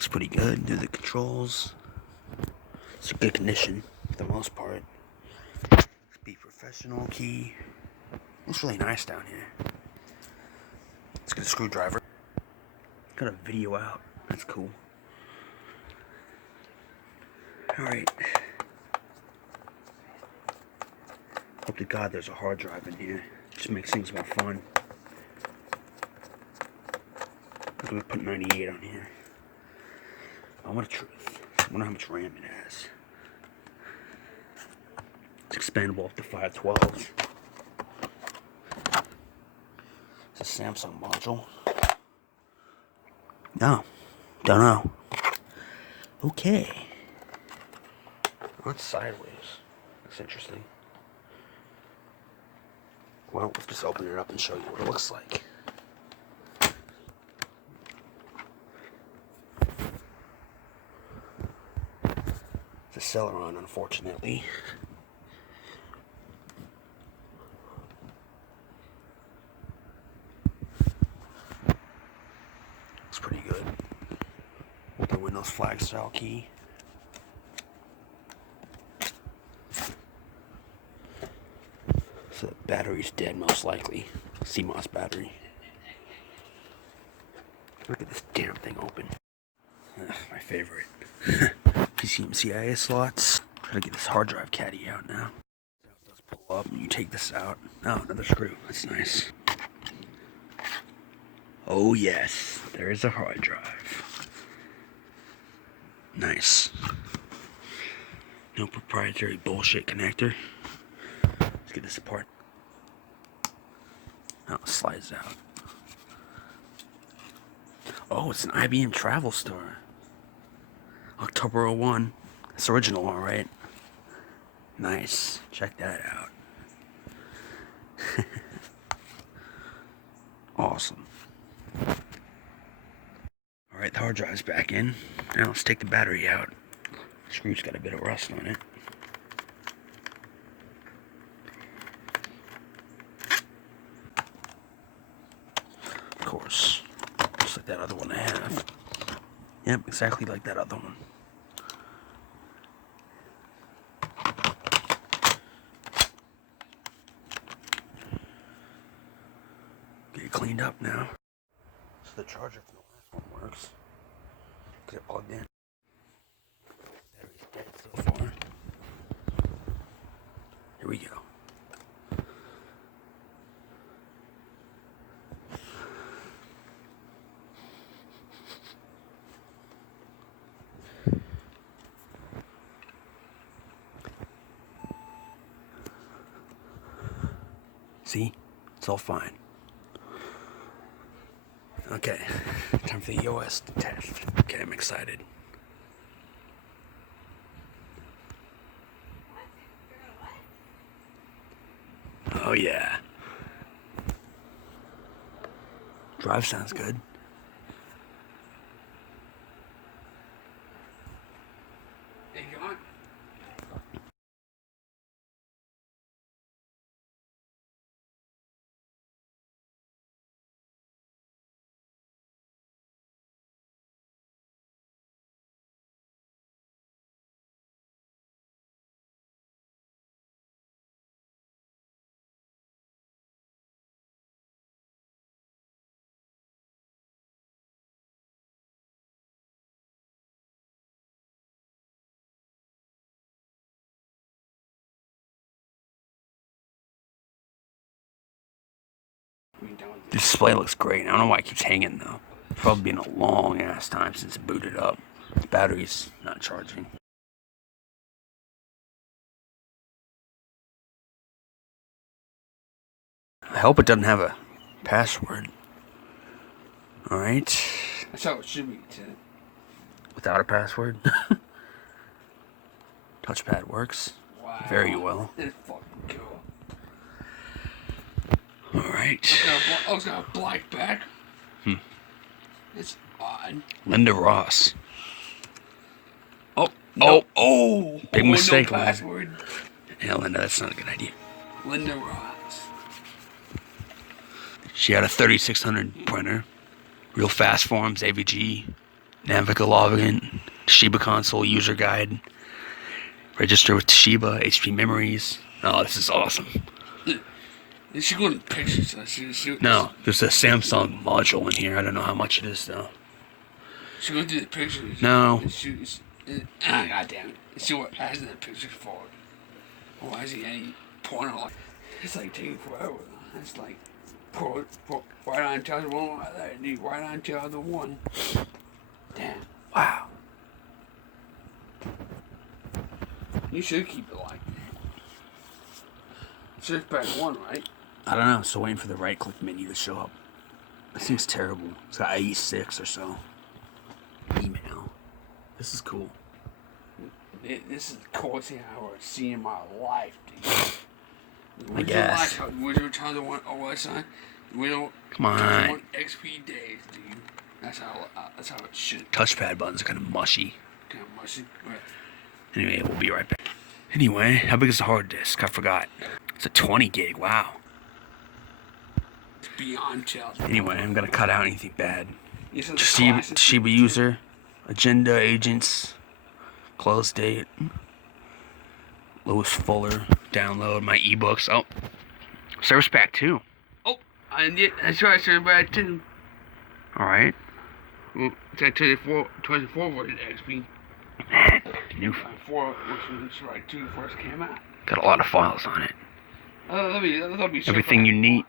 Looks pretty good. Do the controls. It's a good condition for the most part. Be professional key. Looks really nice down here. Let's get a screwdriver. Got a video out. That's cool. Alright. Hope to God there's a hard drive in here. Just makes things more fun. I'm gonna put 98 on here. I want a truth. I wonder how much RAM it has. It's expandable up to 512. It's a Samsung module. No, don't know. Okay. Oh, it's sideways. That's interesting. Well, let's just open it up and show you what it looks like. It's a Celeron, unfortunately. Looks pretty good. The Windows flag style key. So the battery's dead, most likely. CMOS battery. Look at this damn thing open. My favorite. PCMCIA slots. Try to get this hard drive caddy out now. Let's pull up and you take this out. Oh, another screw. That's nice. Oh yes, there is a hard drive. Nice. No proprietary bullshit connector. Let's get this apart. Oh, it slides out. Oh, it's an IBM Travelstar. October 01. It's original, alright. Nice. Check that out. Awesome. Alright, the hard drive's back in. Now let's take the battery out. The screw's got a bit of rust on it. Of course. Just like that other one I have. Yep, exactly like that other one. Get it cleaned up now. So the charger for the last one works. Get it plugged in. Battery's dead so far. Here we go. See? It's all fine. Okay, time for the EOS test. Okay, I'm excited. Oh yeah. Drive sounds good. Hey, come on. The display looks great. I don't know why it keeps hanging though. It's probably been a long ass time since it booted up. The battery's not charging. I hope it doesn't have a password. Alright. That's how it should be, Ted. Without a password. Touchpad works. Wow. Very well. It's fucking cool. Alright. Oh, it's got a black back. It's odd. Linda Ross. Oh, Oh, oh, big mistake, no Linda. password. Yeah, Linda, that's not a good idea. Linda Ross. She had a 3600 printer. Real fast forms, AVG. Naviga login, Toshiba console user guide, register with Toshiba, HP memories. Oh, this is awesome. Is she going to pictures? No, there's a Samsung module in here. I don't know how much it is though. She going through the pictures. No. God damn it. See what has in the picture for it. Why is he any porn on? It's like taking forever. It's like pour right on to the one like that. Right on to the other one. Damn. Wow. You should keep it like that. Search back one, right? I don't know. I'm still waiting for the right-click menu to show up. That seems terrible. It's got IE6 or so. Email. This is cool. This is the coolest thing I've ever seen in my life, dude. I guess. Wizard Child the one OSI. Come on. One XP days, dude. That's how it should. Touchpad buttons are kind of mushy. Kind of mushy. Right. Anyway, we'll be right back. Anyway, how big is the hard disk? I forgot. It's a 20 gig. Wow. It's beyond child. Anyway, I'm gonna cut out anything bad. Toshiba Toshiba user, agenda agents, close date, Lewis Fuller, download my ebooks. Oh, service pack 2. Oh, that's right, service pack 2. All right. Well, it's at 24 version XP. Man, new. 4, which was right 2 first came out. Got a lot of files on it. That'll be Everything you need.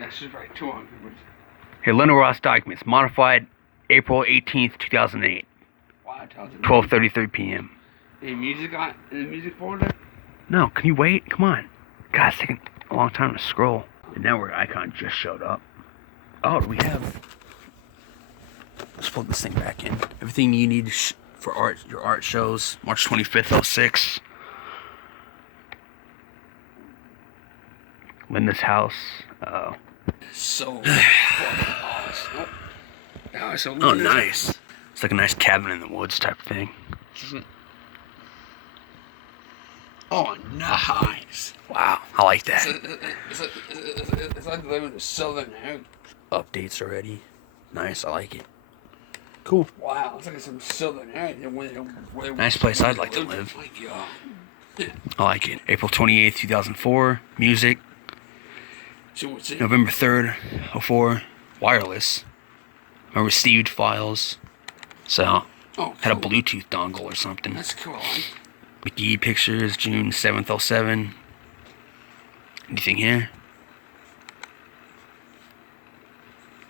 That's just right 2 on it. Here, Leno Ross documents, modified April 18th, 2008, Wow, 12:33 p.m. Any music on in the music folder? No, can you wait? Come on. God, it's taking a long time to scroll. The network icon just showed up. Oh, do we have... Let's plug this thing back in. Everything you need for art, your art shows, March 25th, 06. Linda's house. So fucking awesome. Oh, nice. It's like a nice cabin in the woods type of thing. Oh, nice. Wow, I like that. It's like living in the southern house. Updates already. Nice, I like it. Cool. Wow, it's like some southern area. Nice place I'd like to live. Oh my God. I like it. April 28th, 2004. Music. So what's it? November 3rd, 04. Wireless. I received files. So, Oh, had a cool. Bluetooth dongle or something. That's cool. McGee pictures, June 7th, 07. Anything here?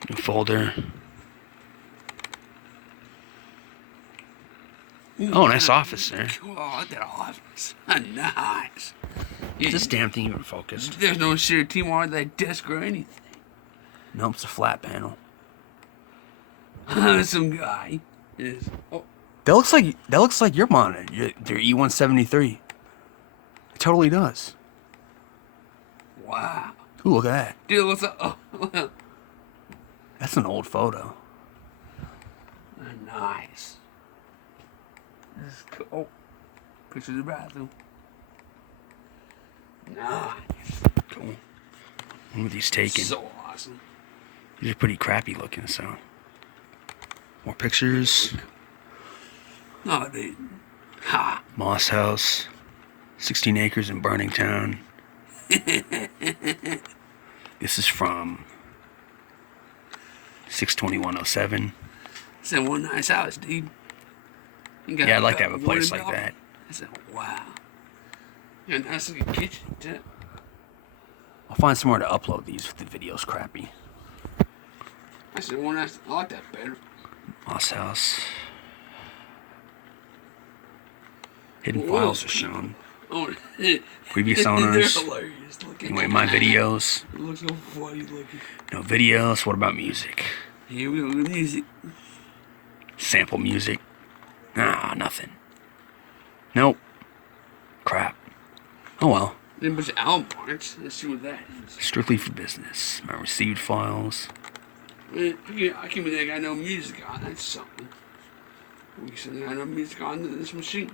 New folder. Ooh, Oh, nice office there. Cool. I like that office. Nice. Is this damn thing even focused? There's no shared team on that desk or anything. Nope, it's a flat panel. Some guy is. Oh, That looks like your monitor, your E173. It totally does. wow. Ooh, look at that. Dude, what's up? Oh, That's an old photo. nice. This is cool. Oh, picture of the bathroom. Nice. Cool. When were these taken? So awesome. These are pretty crappy looking, so. More pictures. No, dude. Ha. Moss House. 16 acres in Burning Town. This is from 6/21/07. It's a one nice house, dude. Yeah, I'd like to have a place like that. I said, wow. You got a nice looking kitchen, too. I'll find somewhere to upload these if the video's crappy. I said, one nice. I like that better. Moss House. Hidden Whoa. files are shown. Oh, Previous they're owners. hilarious looking. Anyway, my videos. It looks so funny looking. No videos. What about music? Here we go with music. Sample music. Nah, nothing. Nope. Crap. Oh well. Then a bunch of album parts. Let's see what that is. Strictly for business. My received files. Man, I can't believe I got no music on. That's something. We said I got no music on this machine.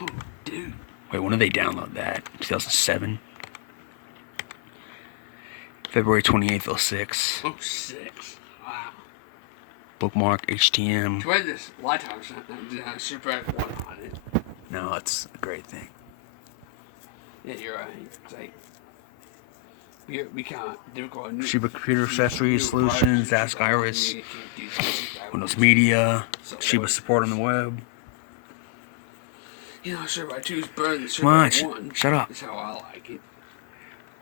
Oh, dude. Wait, when did they download that? 2007? February 28th, 06. Oh, 6. Wow. Bookmark HTM. To read this lighthouse Super F1 on it. No, it's a great thing. Yeah, you're right. It's like we can't difficult. Toshiba Computer Accessories Solutions, Ask Iris, Windows Media, Toshiba support on the web. You know, Super 2 is better than Come on, Super 1. shut up. That's how I like it.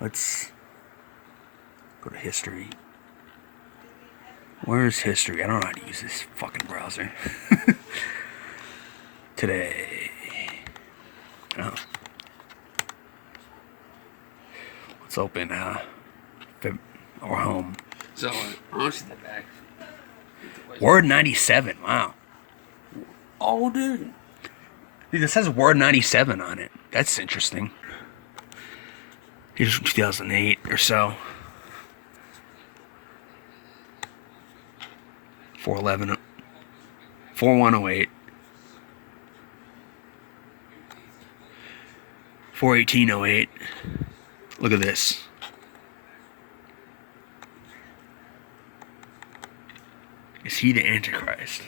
Let's go to history. Where's history? I don't know how to use this fucking browser. Today. Oh. Let's open our home. So, honestly, the back. Word 97. Wow. Oh, dude. Dude, it says Word 97 on it. That's interesting. Here's from 2008 or so. 411, 4108, 41808. Look at this. Is he the Antichrist?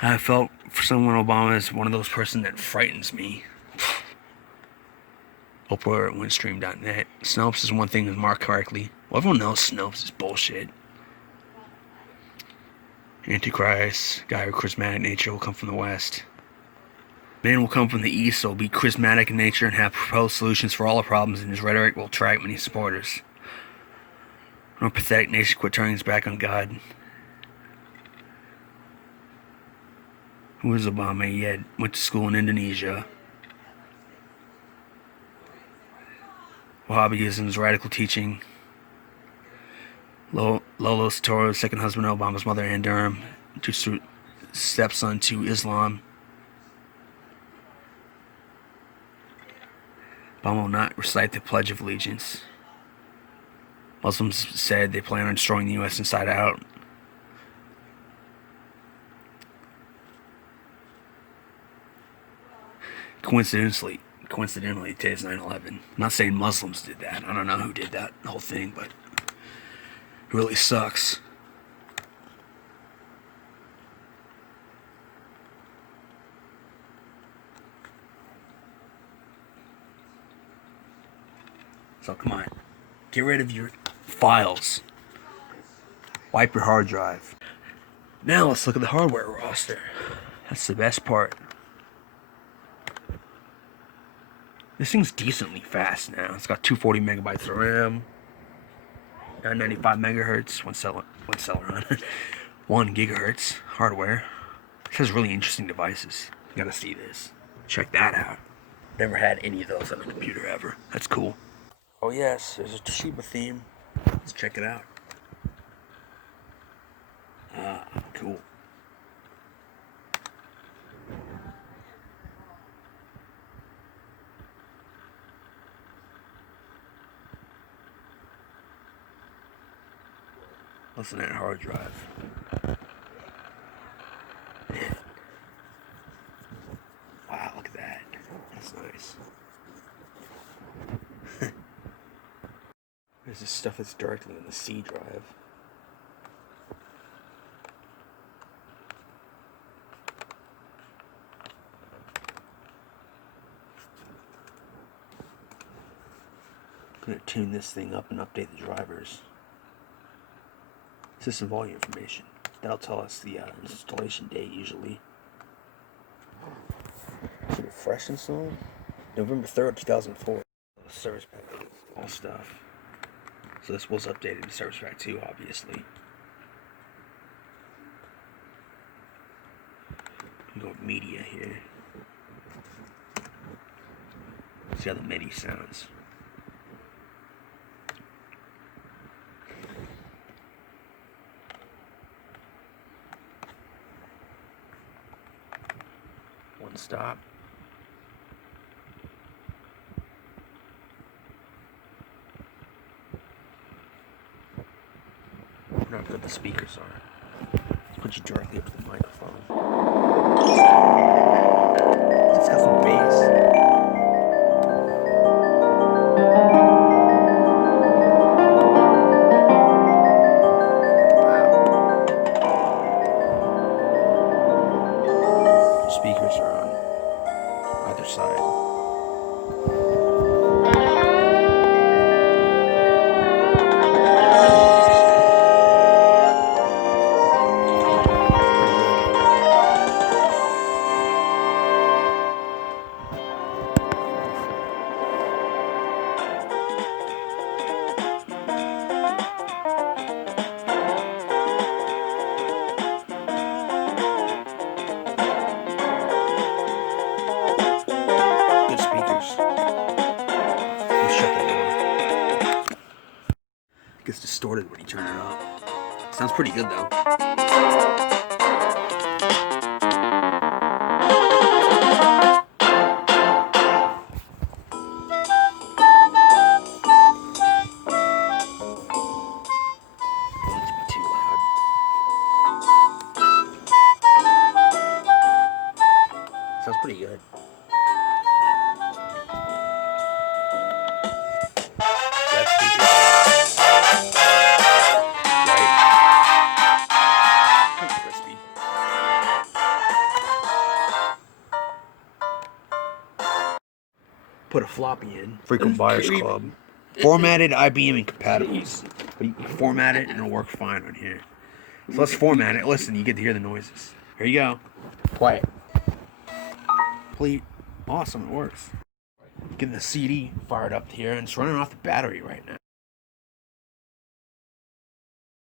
I felt for someone Obama is one of those person that frightens me. Oprah at Windstream.net. Snopes is one thing is marked correctly. Well, everyone knows Snopes is bullshit. Antichrist, guy with charismatic nature will come from the West. Man will come from the East, so will be charismatic in nature and have proposed solutions for all the problems, and his rhetoric will attract many supporters. No pathetic nation quit turning its back on God. Who is Obama? He went to school in Indonesia. Wahhabism's radical teaching. Lolo Soetoro's second husband, Obama's mother, Ann Durham, stepson to Islam. Obama will not recite the Pledge of Allegiance. Muslims said they plan on destroying the U.S. inside out. Coincidentally, today's 9/11. I'm not saying Muslims did that. I don't know who did that whole thing, but it really sucks. So come on, get rid of your files. Wipe your hard drive. Now let's look at the hardware roster. That's the best part. This thing's decently fast now. It's got 240 megabytes of RAM, 995 megahertz, one cell on 1 gigahertz hardware. It has really interesting devices. You gotta see this. Check that out. Never had any of those on a computer ever. That's cool. Oh yes, there's a Toshiba theme. Let's check it out. Ah, cool. Listen to that hard drive. Man. Wow, look at that. That's nice. There's this stuff that's directly on the C drive. I'm gonna tune this thing up and update the drivers. System volume information. That'll tell us the installation date usually. Is it fresh installed? November 3rd, 2004. Service pack, all stuff. So this was updated to Service Pack 2, obviously. Go with media here. See how the MIDI sounds. One stop. I wonder how good the speakers are. Let's put you directly up to the microphone. It's got some bass. Wow. distorted when you turn it up. Sounds pretty good though. Too loud. Sounds pretty good. That speaker. Right. Kind of crispy. Put a floppy in. Frequent Buyers Club. Formatted IBM incompatibles. But you can format it and it'll work fine on here. So let's format it. Listen, you get to hear the noises. Here you go. Quiet. Complete. Awesome, it works. Getting the CD fired up here and it's running off the battery right now.